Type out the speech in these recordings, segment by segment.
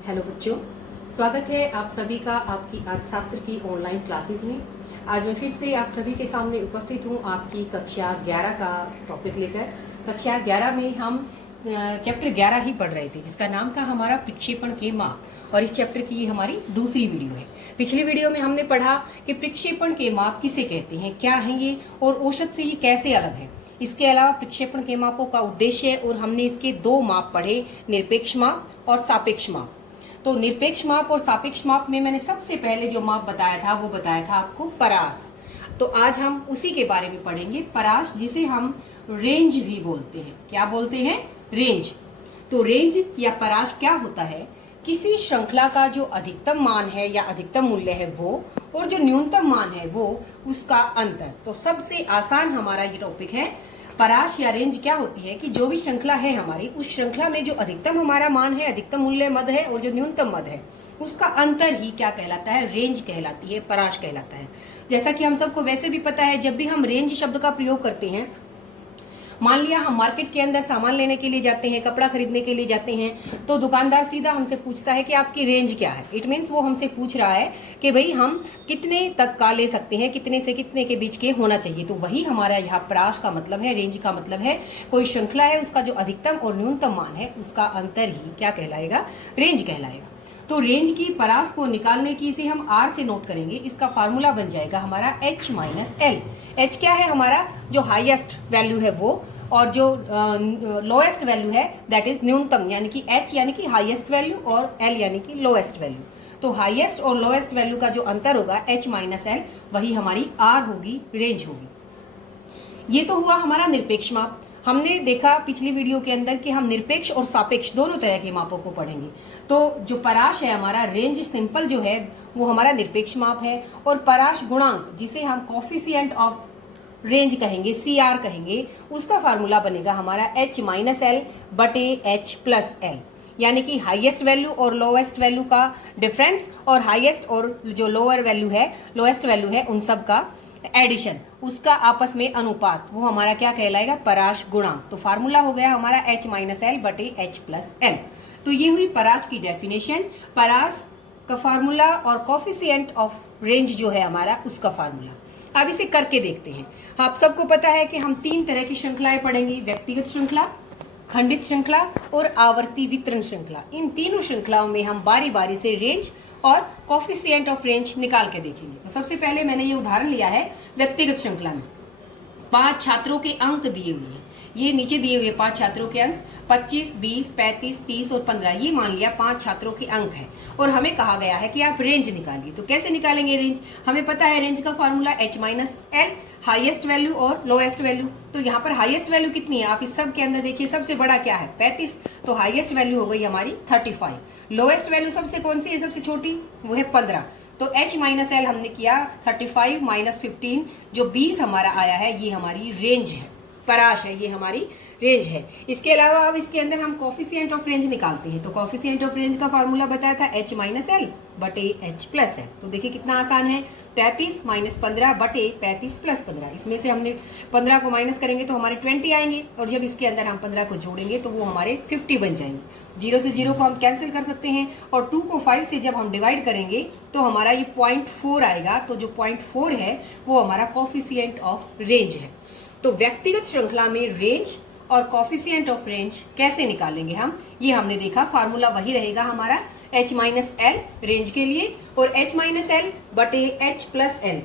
Hello बच्चों, स्वागत है आप सभी का आपकी अर्थशास्त्र की ऑनलाइन क्लासेस में। आज मैं फिर से आप सभी के सामने उपस्थित हूँ आपकी कक्षा 11 का टॉपिक लेकर। कक्षा 11 में हम चैप्टर 11 ही पढ़ रहे थे, जिसका नाम था हमारा प्रक्षेपण के माप, और इस चैप्टर की ये हमारी दूसरी वीडियो है। पिछली वीडियो में हमने पढ़ा कि प्रक्षेपण के माप किसे कहते हैं, क्या है ये, और औसत से ये कैसे अलग है। इसके अलावा प्रक्षेपण के मापों का उद्देश्य और हमने इसके दो माप पढ़े, निरपेक्ष माप और सापेक्ष माप। तो निरपेक्ष माप और सापेक्ष माप में मैंने सबसे पहले जो माप बताया था वो बताया था आपको परास। तो आज हम उसी के बारे में पढ़ेंगे, परास, जिसे हम रेंज भी बोलते हैं। क्या बोलते हैं? रेंज। तो रेंज या परास क्या होता है? किसी श्रृंखला का जो अधिकतम मान है या अधिकतम मूल्य है वो, और जो न्यूनतम मान है वो, उसका अंतर। तो सबसे आसान हमारा ये टॉपिक है। परास या रेंज क्या होती है कि जो भी श्रृंखला है हमारी, उस श्रृंखला में जो अधिकतम हमारा मान है, अधिकतम मूल्य मद है, और जो न्यूनतम मद है, उसका अंतर ही क्या कहलाता है? रेंज कहलाती है, परास कहलाता है। जैसा कि हम सबको वैसे भी पता है, जब भी हम रेंज शब्द का प्रयोग करते हैं, मान लिया हम मार्केट के अंदर सामान लेने के लिए जाते हैं, कपड़ा खरीदने के लिए जाते हैं, तो दुकानदार सीधा हमसे पूछता है कि आपकी रेंज क्या है। इट मीन्स वो हमसे पूछ रहा है कि भाई हम कितने तक का ले सकते हैं, कितने से कितने के बीच के होना चाहिए। तो वही हमारा यहाँ परास का मतलब है, रेंज का मतलब है कोई श्रृंखला है, उसका जो अधिकतम और न्यूनतम मान है, उसका अंतर ही क्या कहलाएगा? रेंज कहलाएगा। तो रेंज की परास को निकालने की इसे हम R से नोट करेंगे। इसका फार्मूला बन जाएगा हमारा H माइनस L। H क्या है? हमारा जो हाईएस्ट वैल्यू है वो, और जो लोएस्ट वैल्यू है दैट इज न्यूनतम, यानी कि H यानी कि हाईएस्ट वैल्यू और L यानी कि लोएस्ट वैल्यू। तो हाईएस्ट और लोएस्ट वैल्यू का जो अंतर होगा H माइनस L, वही हमारी R होगी, रेंज होगी। ये तो हुआ हमारा निरपेक्ष माप। हमने देखा पिछली वीडियो के अंदर कि हम निरपेक्ष और सापेक्ष दोनों तरह के मापों को पढ़ेंगे। तो जो परास है हमारा, रेंज सिंपल जो है वो हमारा निरपेक्ष माप है, और परास गुणांक, जिसे हम कोफिशिएंट ऑफ रेंज कहेंगे, CR कहेंगे, उसका फार्मूला बनेगा हमारा H माइनस L बटे H प्लस L, यानी कि हाईएस्ट वैल्यू और लोएस्ट वैल्यू का डिफरेंस, और हाईएस्ट और जो लोअर वैल्यू है, लोएस्ट वैल्यू है, उन सब का एडिशन, उसका आपस में अनुपात, वो हमारा क्या कहलाएगा? परास गुणांक। तो फार्मूला हो गया हमारा H माइनस L बटे H प्लस L। तो ये हुई परास की डेफिनेशन, परास का फार्मूला, और कोफिशिएंट ऑफ रेंज जो है हमारा, उसका फार्मूला। अब इसे करके देखते हैं। आप सबको पता है कि हम तीन तरह की श्रृंखलाएं पढ़ेंगे, व्यक्तिगत श्रृंखला, खंडित श्रृंखला और आवर्ती वितरण श्रृंखला। इन तीनों श्रृंखलाओं में हम बारी बारी से रेंज और कोफिशिएंट ऑफ रेंज निकाल के देखेंगे। तो सबसे पहले मैंने ये उदाहरण लिया है व्यक्तिगत श्रृंखला में। 5 छात्रों के अंक दिए हुए हैं, ये नीचे दिए हुए 5 छात्रों के अंक 25, 20, 35, 30 और 15। ये मान लिया 5 छात्रों के अंक है, और हमें कहा गया है कि आप रेंज निकालिए। तो कैसे निकालेंगे रेंज? हमें पता है रेंज का formula H minus L, highest value और लोएस्ट वैल्यू। तो यहाँ पर हाईएस्ट वैल्यू कितनी है? आप इस सब के अंदर देखिए, सबसे बड़ा क्या है? 35। तो हाईएस्ट वैल्यू हो गई हमारी 35। लोएस्ट वैल्यू सबसे कौन सी है? सबसे छोटी, वो है 15। तो H माइनस L हमने किया 35 माइनस 15, जो 20 हमारा आया है, ये हमारी रेंज है, परास है, ये हमारी रेंज है। इसके अलावा अब इसके अंदर हम कोफिशिएंट ऑफ रेंज निकालते हैं। तो कोफिशिएंट ऑफ रेंज का फार्मूला बताया था H माइनस L बटे H प्लस L। तो देखिए कितना आसान है, 35 माइनस 15 बटे 35 प्लस 15। इसमें से हमने 15 को माइनस करेंगे तो हमारे 20 आएंगे, और जब इसके अंदर हम 15 को जोड़ेंगे तो वो हमारे 50 बन जाएंगे। 0 से 0 को हम कैंसिल कर सकते हैं, और 2 को 5 से जब हम डिवाइड करेंगे तो हमारा ये 0.4 आएगा। तो जो 0.4 है वो हमारा कोफिशिएंट ऑफ रेंज है। तो व्यक्तिगत श्रृंखला में रेंज और कोफिशिएंट ऑफ रेंज कैसे निकालेंगे हम, ये हमने देखा। फार्मूला वही रहेगा हमारा H माइनस L रेंज के लिए, और H माइनस L बटे H प्लस L,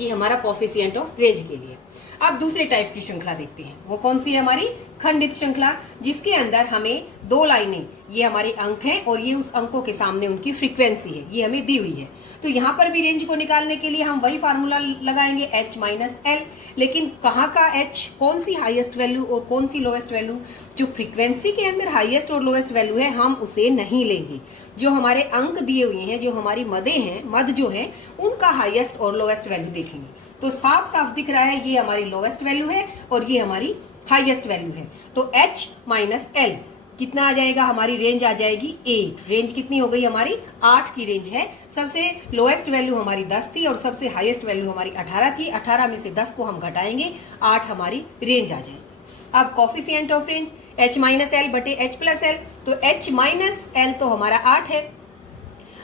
ये हमारा कोफिशिएंट ऑफ रेंज के लिए। अब दूसरे टाइप की श्रृंखला देखते हैं, वो कौन सी है? हमारी खंडित श्रृंखला, जिसके अंदर हमें दो लाइनें, ये हमारे अंक हैं और ये उस अंकों के सामने उनकी फ्रीक्वेंसी है, ये हमें दी हुई है। तो यहाँ पर भी रेंज को निकालने के लिए हम वही फार्मूला लगाएंगे H माइनस L, लेकिन कहाँ का H, कौन सी हाईएस्ट वैल्यू और कौन सी लोएस्ट वैल्यू? जो फ्रीक्वेंसी के अंदर हाईएस्ट और लोएस्ट वैल्यू है हम उसे नहीं लेंगे। जो हमारे अंक दिए हुए हैं, जो हमारी मदें हैं, मद जो है, उनका हाईएस्ट और लोएस्ट वैल्यू देखेंगे। तो साफ साफ दिख रहा है ये हमारी लोएस्ट वैल्यू है और ये हमारी हाईएस्ट वैल्यू है। तो H माइनस L कितना आ जाएगा? हमारी रेंज आ जाएगी 8। रेंज कितनी हो गई हमारी? 8 की रेंज है। सबसे लोएस्ट वैल्यू हमारी 10 थी और सबसे हाईएस्ट वैल्यू हमारी 18 थी। 18 में से 10 को हम घटाएंगे, 8 हमारी रेंज आ जाएगी। अब coefficient of range, h minus L बटे h प्लस एल, तो h माइनस एल तो हमारा 8 है।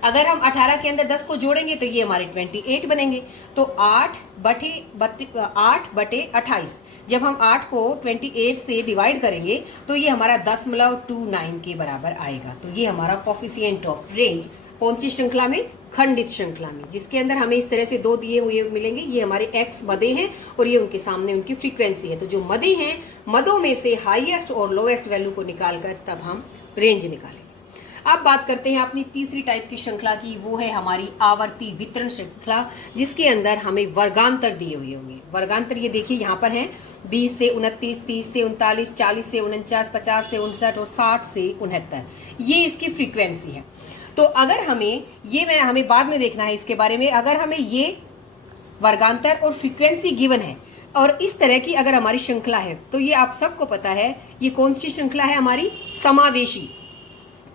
अगर हम 18 के अंदर 10 को जोड़ेंगे तो ये हमारे 28 बनेंगे। तो 8 बटे 28, जब हम 8 को 28 से डिवाइड करेंगे तो ये हमारा 10.29 के बराबर आएगा। तो ये हमारा कोफिशिएंट ऑफ रेंज कौन सी श्रृंखला में? खंडित श्रृंखला में, जिसके अंदर हमें इस तरह से दो दिए हुए मिलेंगे। ये हमारे x मदे हैं और ये उनके सामने उनकी फ्रीक्वेंसी है। तो जो मदे हैं, मदों में से हाईएस्ट और लोएस्ट वैल्यू को निकालकर तब हम रेंज निकालेंगे। अब बात करते हैं अपनी तीसरी टाइप की श्रृंखला की, वो है हमारी आवर्ती वितरण श्रृंखला, जिसके अंदर हमें वर्गांतर दिए हुए होंगे। वर्गांतर ये देखिए यहाँ पर हैं 20 से 29, 30 से 39, 40 से 49, 50 से 59 और 60 से 69, ये इसकी फ्रीक्वेंसी है। तो अगर हमें बाद में देखना है इसके बारे में, अगर हमें ये वर्गांतर और फ्रीक्वेंसी गिवन है और इस तरह की अगर हमारी श्रृंखला है, तो ये आप सबको पता है ये कौन सी श्रृंखला है? हमारी समावेशी।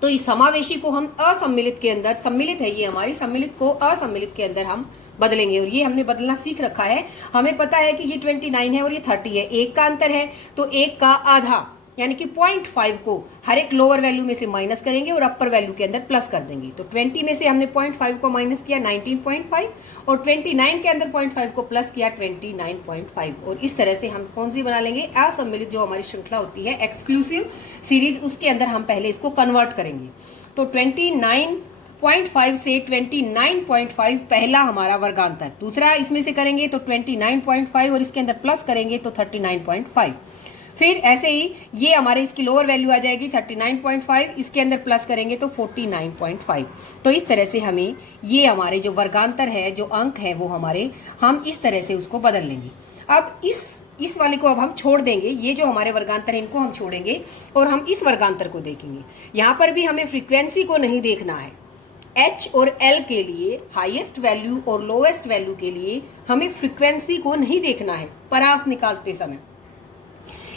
तो इस समावेशी को हम असम्मिलित के अंदर, सम्मिलित है ये हमारी, सम्मिलित को असम्मिलित के अंदर हम बदलेंगे और ये हमने बदलना सीख रखा है। हमें पता है कि ये 29 है और ये 30 है, एक का अंतर है, तो एक का आधा यानी कि 0.5 को हर एक लोअर वैल्यू में से माइनस करेंगे और अपर वैल्यू के अंदर प्लस कर देंगे। तो 20 में से हमने 0.5 को माइनस किया 19.5 और 29 के अंदर 0.5 को प्लस किया 29.5 और इस तरह से हम कौन सी बना लेंगे? असम्मिलित जो हमारी श्रृंखला होती है, एक्सक्लूसिव सीरीज, उसके अंदर हम पहले इसको कन्वर्ट करेंगे। तो 29.5 से 29.5 पहला हमारा वर्गांतर, दूसरा इसमें से करेंगे तो 29.5 और इसके अंदर प्लस करेंगे तो 39.5। फिर ऐसे ही ये हमारे इसकी लोअर वैल्यू आ जाएगी 39.5, इसके अंदर प्लस करेंगे तो 49.5। तो इस तरह से हमें ये हमारे जो वर्गांतर है, जो अंक है वो हमारे, हम इस तरह से उसको बदल लेंगे। अब इस वाले को अब हम छोड़ देंगे, ये जो हमारे वर्गांतर है इनको हम छोड़ेंगे और हम इस वर्गांतर को देखेंगे। यहाँ पर भी हमें फ्रीक्वेंसी को नहीं देखना है। h और l के लिए हाईएस्ट वैल्यू और लोएस्ट वैल्यू के लिए हमें फ्रीक्वेंसी को नहीं देखना है परास निकालते समय।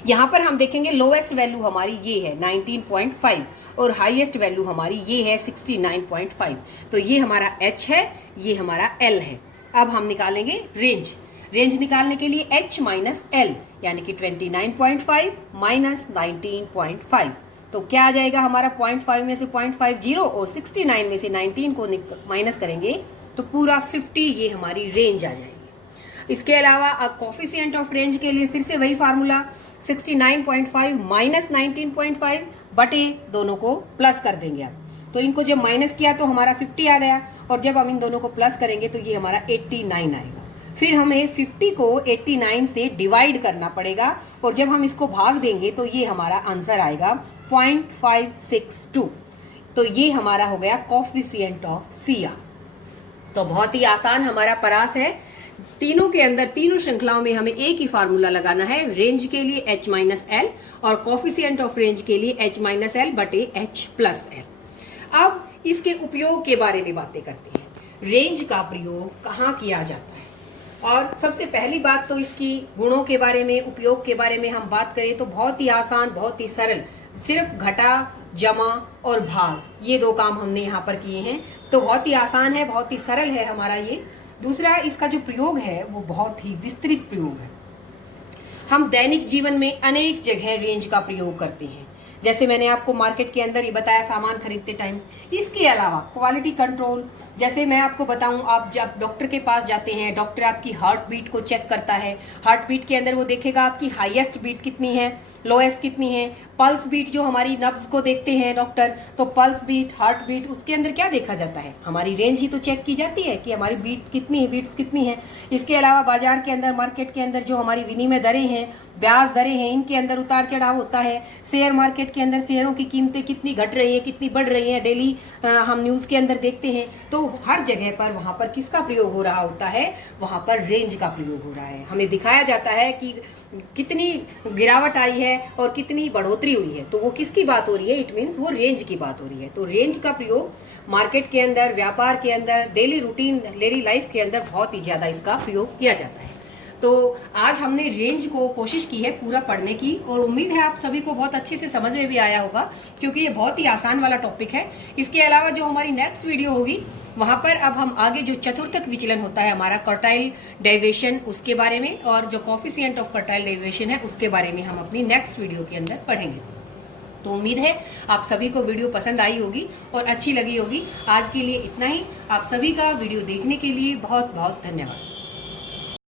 यहाँ पर हम देखेंगे लोएस्ट वैल्यू हमारी ये है 19.5 और हाईएस्ट वैल्यू हमारी ये है 69.5। तो ये हमारा h है, ये हमारा l है। अब हम निकालेंगे रेंज। रेंज निकालने के लिए h माइनस एल यानी कि 29.5 माइनस 19.5, तो क्या आ जाएगा हमारा? 0.5 में से 0.50 और 69 में से 19 को माइनस करेंगे तो पूरा 50, ये हमारी रेंज आ जाएगी। इसके अलावा कोफिशिएंट ऑफ रेंज के लिए फिर से वही फार्मूला, 69.5 माइनस 19.5 बटे दोनों को प्लस कर देंगे। अब तो इनको जब माइनस किया तो हमारा 50 आ गया और जब हम इन दोनों को प्लस करेंगे तो ये हमारा 89 आएगा। फिर हमें 50 को 89 से डिवाइड करना पड़ेगा और जब हम इसको भाग देंगे तो ये हमारा आंसर आएगा 0.562। तो ये हमारा हो गया कोफिशिएंट ऑफ CR। तो बहुत ही आसान हमारा परास है। तीनों के अंदर, तीनों श्रृंखलाओं में हमें एक ही फार्मूला लगाना है। रेंज के लिए h माइनस एल और कोफिशिएंट ऑफ रेंज के लिए h माइनस एल बटे h प्लस एल। अब इसके उपयोग के बारे में बातें करते हैं। रेंज का प्रयोग कहाँ किया जाता है? और सबसे पहली बात तो इसकी गुणों के बारे में, उपयोग के बारे में हम बात करें तो बहुत ही आसान, बहुत ही सरल, सिर्फ घटा, जमा और भाग, ये दो काम हमने यहाँ पर किए हैं। तो बहुत ही आसान है, बहुत ही सरल है हमारा ये। दूसरा, इसका जो प्रयोग है वो बहुत ही विस्तृत प्रयोग है। हम दैनिक जीवन में अनेक जगह रेंज का प्रयोग करते हैं, जैसे मैंने आपको मार्केट के अंदर ही बताया सामान खरीदते टाइम। इसके अलावा क्वालिटी कंट्रोल, जैसे मैं आपको बताऊं, आप जब डॉक्टर के पास जाते हैं, डॉक्टर आपकी हार्ट बीट को चेक करता है। हार्ट बीट के अंदर वो देखेगा आपकी हाईएस्ट बीट कितनी है, लोएस्ट कितनी है। पल्स बीट जो हमारी नब्ज को देखते हैं डॉक्टर, तो पल्स बीट, हार्ट बीट, उसके अंदर क्या देखा जाता है? हमारी रेंज ही तो चेक की जाती है कि हमारी बीट कितनी है, बीट्स कितनी है। इसके अलावा बाजार के अंदर, मार्केट के अंदर जो हमारी विनिमय दरें हैं, ब्याज दरें हैं, इनके अंदर उतार चढ़ाव होता है। शेयर मार्केट के अंदर शेयरों की कीमतें कितनी घट रही है, कितनी बढ़ रही है, डेली हम न्यूज के अंदर देखते हैं। तो हर जगह पर वहां पर किसका प्रयोग हो रहा होता है? वहां पर रेंज का प्रयोग हो रहा है। हमें दिखाया जाता है कि कितनी गिरावट आई है और कितनी बढ़ोतरी हुई है, तो वो किसकी बात हो रही है? इट मीन्स वो रेंज की बात हो रही है। तो रेंज का प्रयोग मार्केट के अंदर, व्यापार के अंदर, डेली रूटीन, डेली लाइफ के अंदर बहुत ही ज्यादा इसका प्रयोग किया जाता है। तो आज हमने रेंज को कोशिश की है पूरा पढ़ने की और उम्मीद है आप सभी को बहुत अच्छे से समझ में भी आया होगा, क्योंकि ये बहुत ही आसान वाला टॉपिक है। इसके अलावा जो हमारी नेक्स्ट वीडियो होगी वहां पर अब हम आगे जो चतुर्थक विचलन होता है हमारा क्वार्टाइल डेविएशन, उसके बारे में, और जो कोफिशिएंट ऑफ क्वार्टाइल डेविएशन है उसके बारे में हम अपनी नेक्स्ट वीडियो के अंदर पढ़ेंगे। तो उम्मीद है आप सभी को वीडियो पसंद आई होगी और अच्छी लगी होगी। आज के लिए इतना ही। आप सभी का वीडियो देखने के लिए बहुत बहुत धन्यवाद।